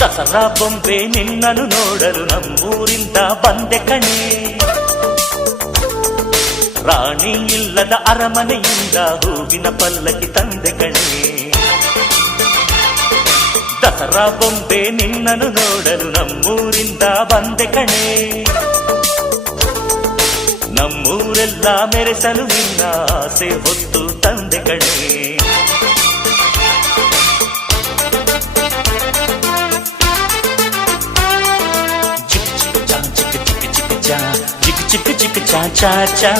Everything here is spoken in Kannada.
ದಸರಾ ಬೊಂಬೆ ನಿನ್ನನ್ನು ನೋಡಲು ನಮ್ಮೂರಿಂದ ಬಂದೆ ಕಣೆ. ರಾಣಿ ಇಲ್ಲದ ಅರಮನೆಯಿಂದ ಹೂವಿನ ಪಲ್ಲಕ್ಕಿ ತಂದೆ ಕಣೆ. ದಸರಾ ಬೊಂಬೆ ನಿನ್ನನ್ನು ನೋಡಲು ನಮ್ಮೂರಿಂದ ಬಂದೆ ಕಣೆ. ನಮ್ಮೂರೆಲ್ಲ ಮೆರೆಸಲು ನಿನ್ನ ಆಸೆ ಹೊತ್ತು ತಂದೆ ಕಣೆ. ಚಿಕ್ಕ ಚಿಕ್ಕ ಚಾ ಚಾ ಚಾ